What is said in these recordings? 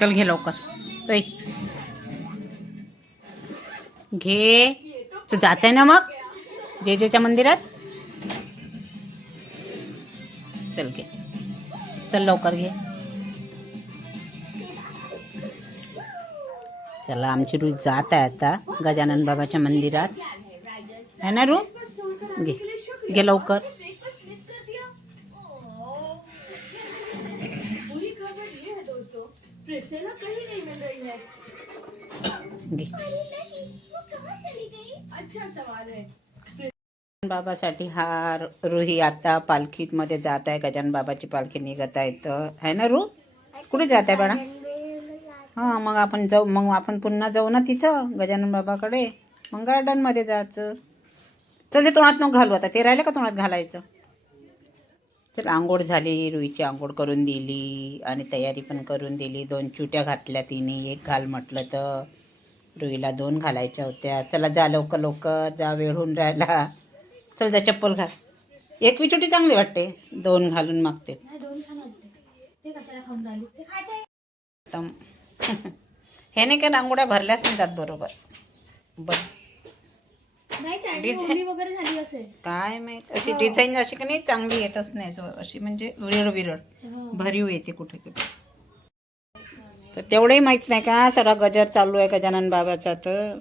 चल घे लवकर. ऐ घे. तू जायचं आहे ना मग जेजेच्या मंदिरात. चल घे. चल लवकर घे. चला आमची रू जात आहे आता गजानन बाबाच्या मंदिरात है ना रू. घे घे लवकर. बाबासाठी हार. रूही आता पालखीत मध्ये जात आहे. गजानन बाबाची पालखी निघत आहे तर है ना रू. कुठे जात आहे बाळा. हां मग आपण जाऊ. मग आपण पुन्हा जाऊ ना तिथं गजानन बाबाकडे. मग गार्डनमध्ये जायचं. चल ते तोंडात नको घालू आता. ते राहिलं का तोंडात घालायचं. चल आंघोळ झाली. रुईची आंघोळ करून दिली आणि तयारी पण करून दिली. 2 चुट्या घातल्या तिने. 1 घाल म्हटलं तर रुईला 2 घालायच्या होत्या. चला जा लवकर लवकर जा. वेळ होऊन राहिला. चल जा चप्पल घाल. 1 चुटी चांगली वाटते. 2 घालून मागते. हे नाही का रांगोळ्या भरल्याच नाही जात बरोबर. डिझाईन काय माहित. अशी डिझाईन अशी की नाही चांगली येतच नाही. अशी म्हणजे विरळ विरळ भरीव येते कुठे कुठे. तर तेवढंही माहित नाही का सगळा गजर चालू आहे गजानन बाबाचा. तर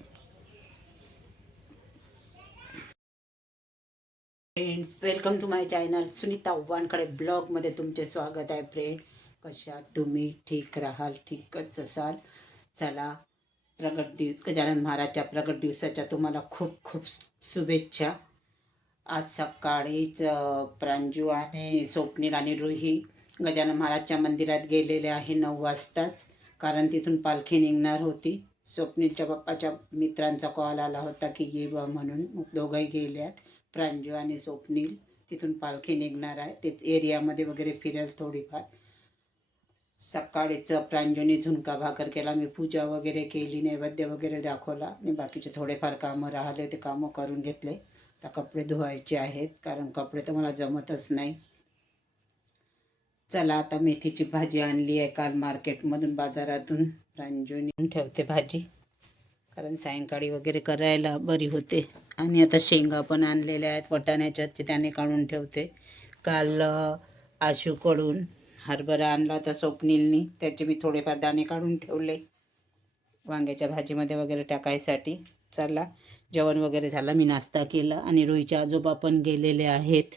friends welcome to my channel Sunita Wankhede ब्लॉगमध्ये तुमचे स्वागत आहे. फ्रेंड कशा तुम्ही. ठीक राहाल ठीकच असाल. चला प्रगट दिवस गजानन महाराजच्या प्रगट दिवसाच्या तुम्हाला खूप खूप शुभेच्छा. आज सकाळीच प्रांजू आणि स्वप्नील आणि रुही गजानन महाराजच्या मंदिरात गेलेले आहे 9 वाजताच. कारण तिथून पालखी निघणार होती. स्वप्नीलच्या पप्पाच्या मित्रांचा कॉल आला होता की ये बा म्हणून. मग दोघंही गेल्यात. प्रांजू आणि स्वप्नील. तिथून पालखी निघणार आहे. तेच एरियामध्ये वगैरे फिरेल थोडीफार. सकाळीच प्रांजूने झुणका भाकर केला. मी पूजा वगैरे केली. नैवेद्य वगैरे दाखवला आणि बाकीचे थोडेफार कामं राहिले ते कामं करून घेतले. आता कपडे धुवायचे आहेत कारण कपडे तर मला जमतच नाही. चला आता मेथीची भाजी आणली आहे काल मार्केटमधून बाजारातून. प्रांजूने ठेवते भाजी कारण सायंकाळी वगैरे करायला बरी होते. आणि आता शेंगा पण आणलेल्या आहेत वाटाण्याच्या. ते त्याने काढून ठेवते. काल आशूकडून हरभरा आणला होता स्वप्नीलनी. त्याचे मी थोडेफार दाणे काढून ठेवले वांग्याच्या भाजीमध्ये वगैरे टाकायसाठी. चला जेवण वगैरे झालं. मी नाश्ता केला आणि रुईचे आजोबा पण गेलेले आहेत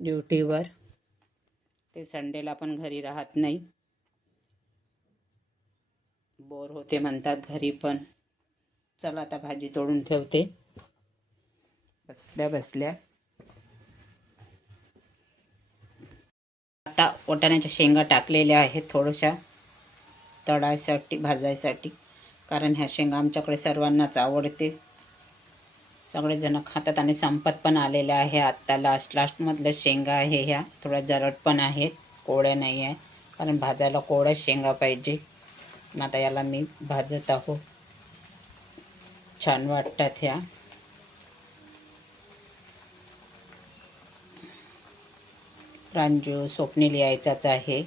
ड्युटीवर. ते संडेला पण घरी राहत नाही. बोर होते म्हणतात घरी पण. चला आता भाजी तोडून ठेवते बसल्या बसल्या. आता वाटाण्याच्या शेंगा टाकलेल्या आहेत थोड्याशा तळायसाठी भाजायसाठी. कारण ह्या शेंगा आमच्याकडे सर्वांनाच आवडते. सगळेजण खातात आणि संपत पण आलेल्या आहे. आत्ता लास्टमधल्या शेंगा आहे ह्या. थोड्या जरट पण आहेत. कोवळ्या नाही आहे कारण भाजायला कोवळ्या शेंगा पाहिजे. पण आता याला मी भाजत आहो. छान वाटतात ह्या. प्रांजू स्वप्नील यायचाच आहे.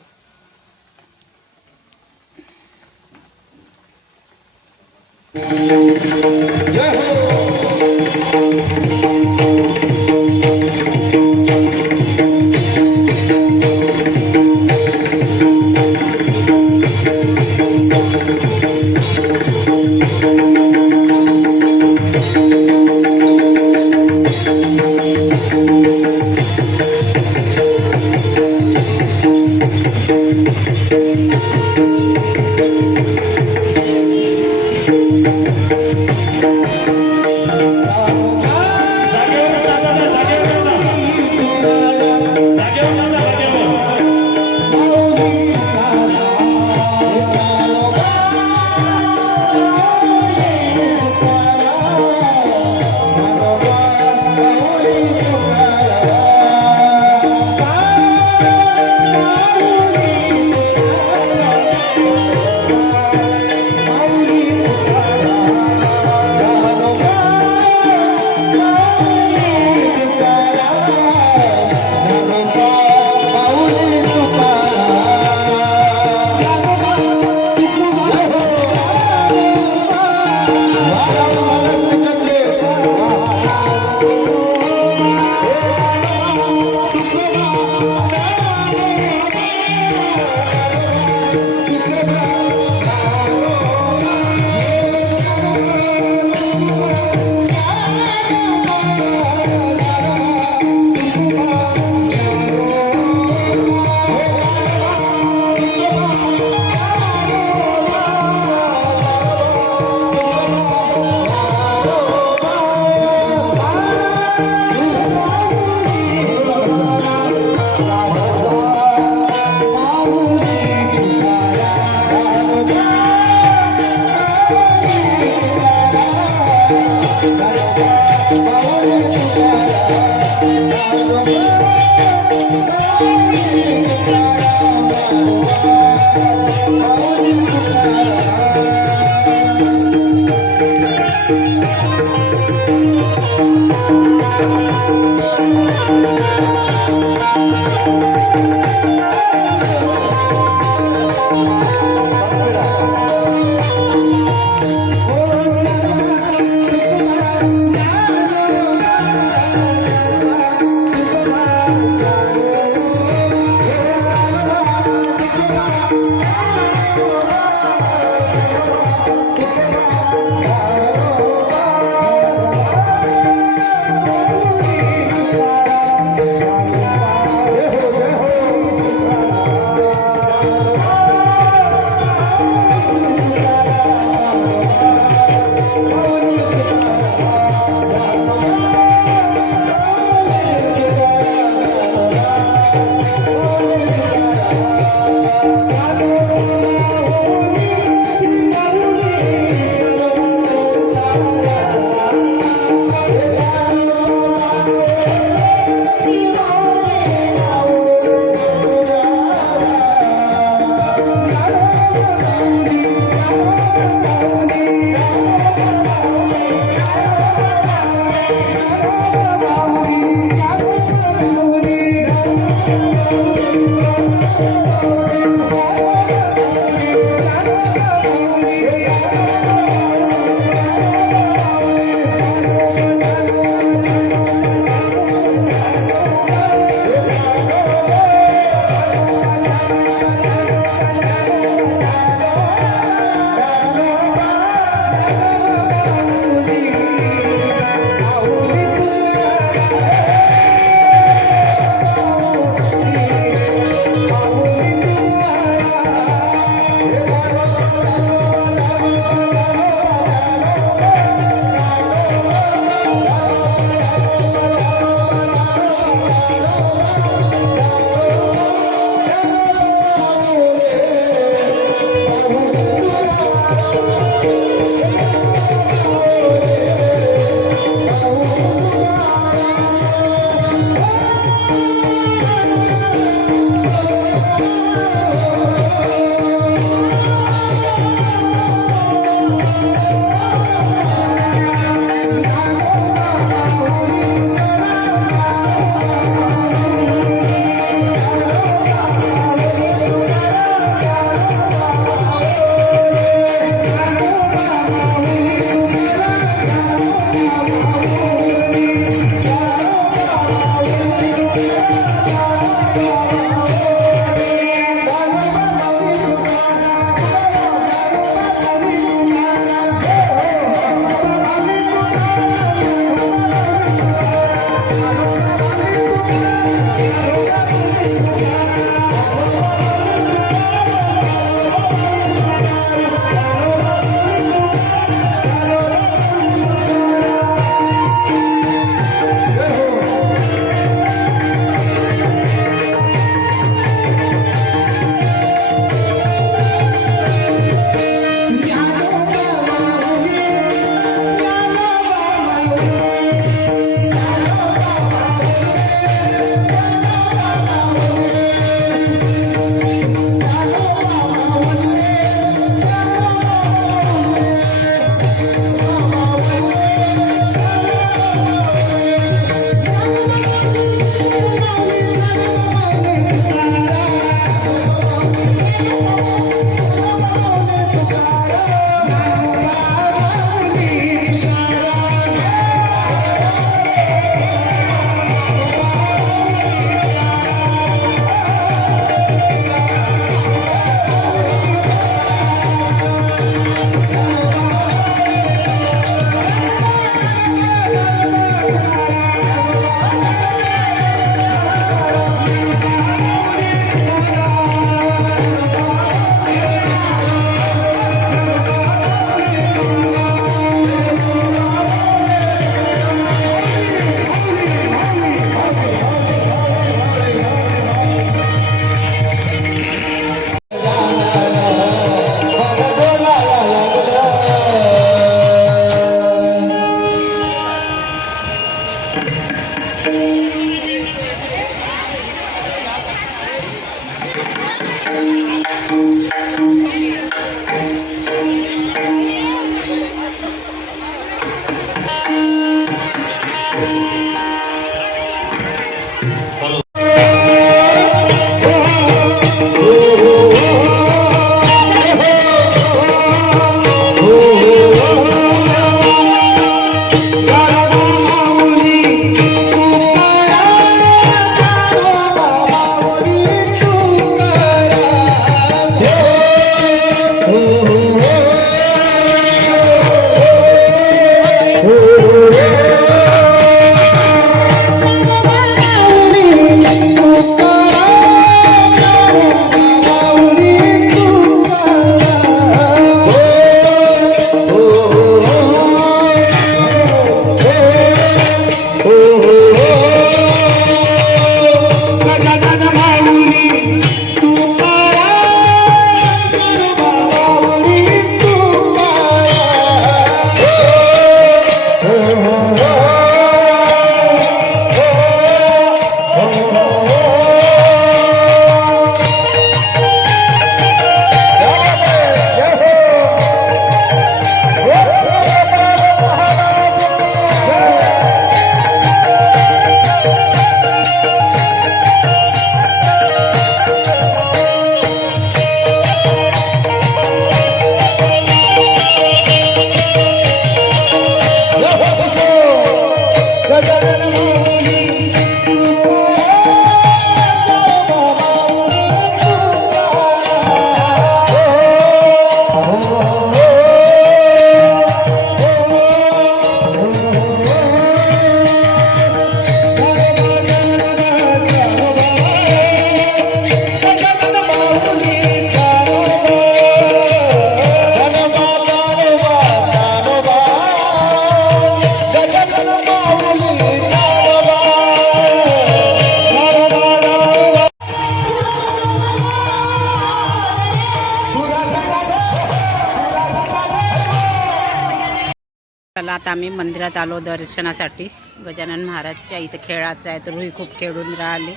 चला आता आम्ही मंदिरात आलो दर्शनासाठी. गजानन महाराजच्या इथे खेळायचं आहे तर रुही खूप खेळून राहिली.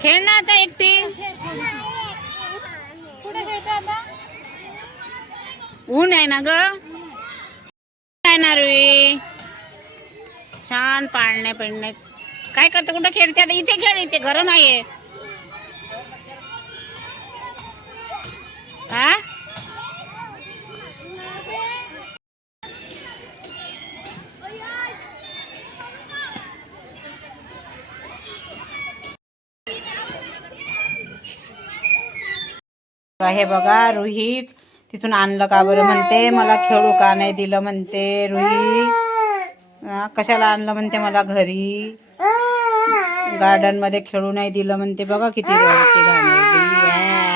खेळ ना आता एकटी. ऊन आहे ना ग. काय ना रुही छान पाळणे पिळणे. काय करते कुठं खेळते आता. इथे खेळ इथे गरम आहे. हा हे बघा रुही तिथून आणलं का बरं म्हणते. मला खेळू का नाही दिलं म्हणते. रुही कशाला आणलं म्हणते मला घरी. गार्डन मध्ये खेळू नाही दिलं म्हणते. बघा किती रडते घाणेरडी.